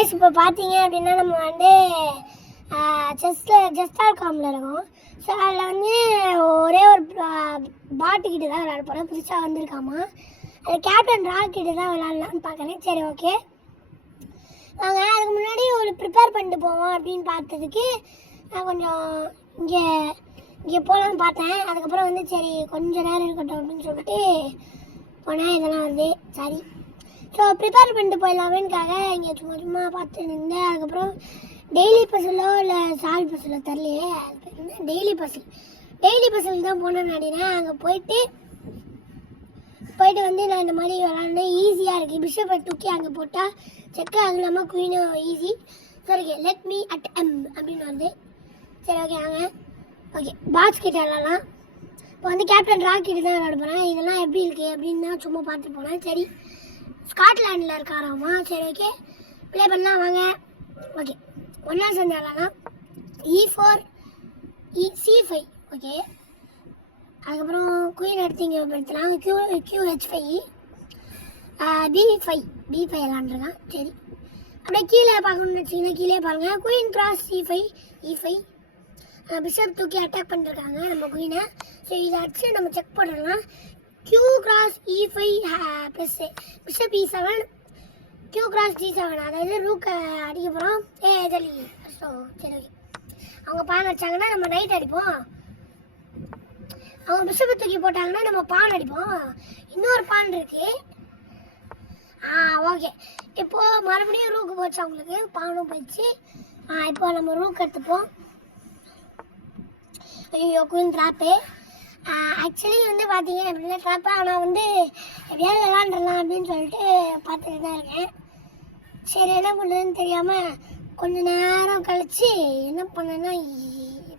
Guys இப்போ பார்த்தீங்க அப்படின்னா நம்ம வந்து Chess.com இருக்கோம். ஸோ அதில் வந்து ஒரே ஒரு பாட்டுக்கிட்ட தான் விளையாட போகிறேன். புதுசாக வந்திருக்காமா, அது கேப்டன் ராக்கிட்ட தான் விளையாடலான்னு பார்க்குறேன். சரி ஓகே வாங்க. அதுக்கு முன்னாடி ஒரு ப்ரிப்பேர் பண்ணிட்டு போவோம் அப்படின்னு பார்த்ததுக்கு நான் கொஞ்சம் இங்கே போகலான்னு பார்த்தேன். அதுக்கப்புறம் வந்து சரி கொஞ்சம் நேரம் இருக்கட்டும் அப்படின்னு சொல்லிட்டு போனேன். இதெல்லாம் வந்து சரி ஸோ ப்ரிப்பேர் பண்ணிட்டு போயிடலாமேனுக்காக இங்கே சும்மா பார்த்து நின்றேன். அதுக்கப்புறம் டெய்லி பசிலோ இல்லை சால் பசிலோ தரலையே, டெய்லி பசில் தான் போனேன்னு நினைக்கிறேன். அங்கே போயிட்டு வந்து நான் இந்த மாதிரி விளாண்டேன். ஈஸியாக இருக்குது. பிஷப்பை தூக்கி அங்கே போட்டால் செக்கு, அது இல்லாமல் குயினும் ஈஸி. சரி okay, let me at M அப்படின்னு வந்து சரி ஓகே வாங்க. ஓகே பாக்ஸ் கிட்ட விளாட்லாம். இப்போ வந்து கேப்டன் ராக்கிட்ட தான் விளாட போகிறேன். இதெல்லாம் எப்படி இருக்குது அப்படின்னு தான் சும்மா பார்த்து போனேன். சரி ஸ்காட்லாண்டில் இருக்காராமா. சரி ஓகே ப்ளே பண்ணலாம் வாங்க. ஓகே ஒன்றா சேர்ந்து விளாட்லாம். E4 C5 okay. அதுக்கப்புறம் குயின் எடுத்து இங்கே படுத்தலாம். QH5 B5 விளாண்டுருக்கான். சரி அப்படியே கீழே பார்க்கணுன்னு வச்சிங்கன்னா கீழே பாருங்கள். Queen cross C5 E5 bishop தூக்கி அட்டாக் பண்ணிருக்காங்க நம்ம குயினை. ஸோ இதை அடிச்சு நம்ம செக் பண்ணிடலாம். Q cross E5 plus bishop E7 Q cross G7, அதாவது ரூக்கை அடிக்க போகிறோம். எதலி ஸோ சரி ஓகே. அவங்க பான் அடித்தாங்கன்னா நம்ம நைட் அடிப்போம். அவங்க பிஷப்பை தூக்கி போட்டாங்கன்னா நம்ம பான் அடிப்போம். இன்னொரு பான் இருக்குது. ஓகே இப்போது மறுபடியும் ரூக்கு போச்சு. அவங்களுக்கு பானும் போயிடுச்சு. இப்போ நம்ம ரூக் எடுத்துப்போம். ஐயோ குயின் ட்ராப்பு. ஆக்சுவலி வந்து பார்த்தீங்க அப்படின்னா ட்ராப்பு, ஆனால் வந்து எப்படியாவது விளாண்டுடலாம் அப்படின்னு சொல்லிட்டு பார்த்துட்டு தான் இருக்கேன். சரி என்ன பண்ணுறதுன்னு தெரியாமல் கொஞ்சம் நேரம் கழித்து என்ன பண்ணேன்னா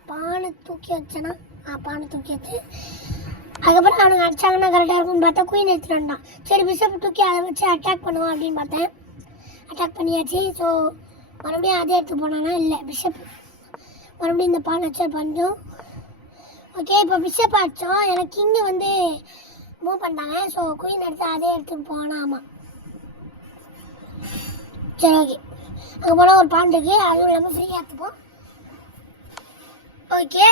பானை தூக்கி வச்சேன்னா பானை தூக்கி வச்சு அதுக்கப்புறம் அவனுங்க அடிச்சாங்கன்னா கரெக்டாக இருக்கும்னு பார்த்தா குயின் எடுத்துகிட்டு வந்தான். சரி பிஷப் தூக்கி அதை வச்சு அட்டாக் பண்ணுவான் அப்படின்னு பார்த்தேன். அட்டாக் பண்ணியாச்சு. ஸோ மறுபடியும் அதே எடுத்து போனானா இல்லை பிஷப் மறுபடியும் இந்த பானை வச்சு பண்ணோம். ஓகே இப்போ பிஷப் அடித்தோம். எனக்கு கிங்கு வந்து மூவ் பண்ணிட்டாங்க. ஸோ குயின் எடுத்து அதே எடுத்துகிட்டு போனாமா. சரி ஓகே அங்கே போனால் ஒரு பான் இருக்குது, அதுவும் இல்லாமல் ஃப்ரீயாக எடுத்துப்போம். ஓகே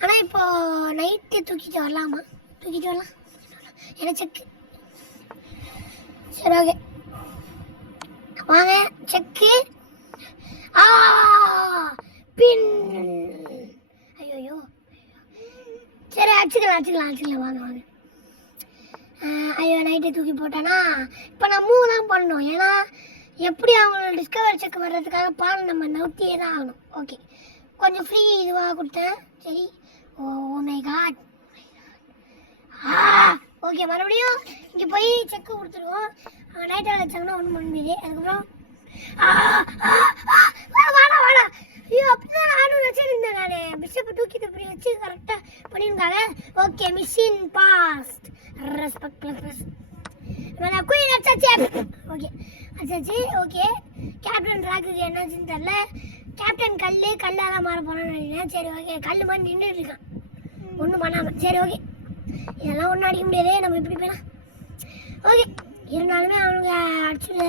ஆனால் இப்போது நைட்டு தூக்கிட்டு வரலாமா? தூக்கிட்டு வரலாம் என்ன செக்கு. சரி ஓகே வாங்க செக்கு. பின் ஐயோ சரி அடிச்சுக்கலாம் வாங்க. ஐயோ நைட்டை தூக்கி போட்டேன்னா இப்போ நான் மூவ் தான் பண்ணணும். ஏன்னா எப்படி அவங்களோட டிஸ்கவர் செக் வர்றதுக்காக பால் நம்ம நவுத்தியே தான் ஆகணும். ஓகே கொஞ்சம் ஃப்ரீ இதுவாக கொடுத்தேன். சரி ஓ மை காட். ஓகே மறுபடியும் இங்கே போய் செக்கு கொடுத்துருவோம். நைட்டாக வச்சாங்கன்னா ஒன்றும் பண்ண முடியுது. அதுக்கப்புறம் வாடா ஐயோ அப்படிதான் நானும் வச்சுருந்தேன். நான் பிஷப்பை தூக்கிட்டு இப்படி வச்சு கரெக்டாக பண்ணியிருக்காங்க. ஓகே மிஷின் பாஸ்ட் ரெஸ்பெக்ட் ப்ளஸ் நான் குயின் அடிச்சாச்சு. ஓகே அடிச்சாச்சு. ஓகே கேப்டன் ராக்குக்கு என்னாச்சுன்னு தெரில. கேப்டன் கல்லாக தான் மாற போனான்னு நினைக்கிறேன். சரி ஓகே கல் மாதிரி நின்றுட்டு இருக்கான் ஒன்றும் பண்ணாமல். சரி ஓகே இதெல்லாம் ஒன்றும் அடிக்க முடியாதே, நம்ம இப்படி போயிடலாம். ஓகே இருந்தாலுமே அவனுங்க அடிச்சுட்டு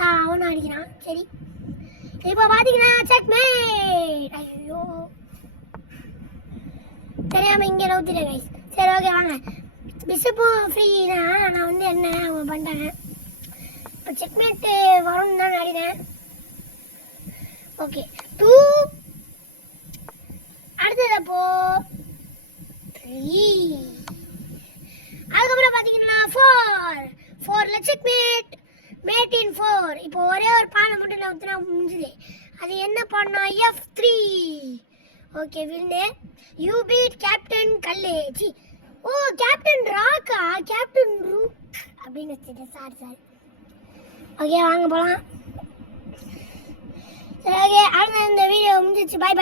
நான் அவனும் அடிக்கிறான். சரி இப்போ பார்த்தீங்கன்னா செக்மேட். ஐயோ தெரியாமல் இங்கே நவுத்திட்டேன் கைஸ். சரி ஓகே வாங்க. பிஷப்பும் ஃப்ரீ தான். நான் வந்து என்ன அவங்க பண்ணிட்டாங்க. இப்போ செக்மேட்டு வரும்னு தான் நினைக்கிறேன். ஓகே 2 அடுத்தது அப்போ 3 அதுக்கப்புறம் பார்த்தீங்கன்னா 4ல செக்மேட் மேட் இன் 4. இப்போ ஒரே ஒரு பானை மட்டும் நான் ஊற்றினா முடிஞ்சுது. அது என்ன பண்ணோம் F3. Okay win. You beat captain கல்லேஜி. ஓ கேப்டன் ராக்கா, கேப்டன் ரூக் அப்படின்னு வச்சுட்டு சாரி. ஓகே வாங்க போகலாம். சரி ஓகே அடுத்த இந்த வீடியோ முடிஞ்சிச்சு. பாய்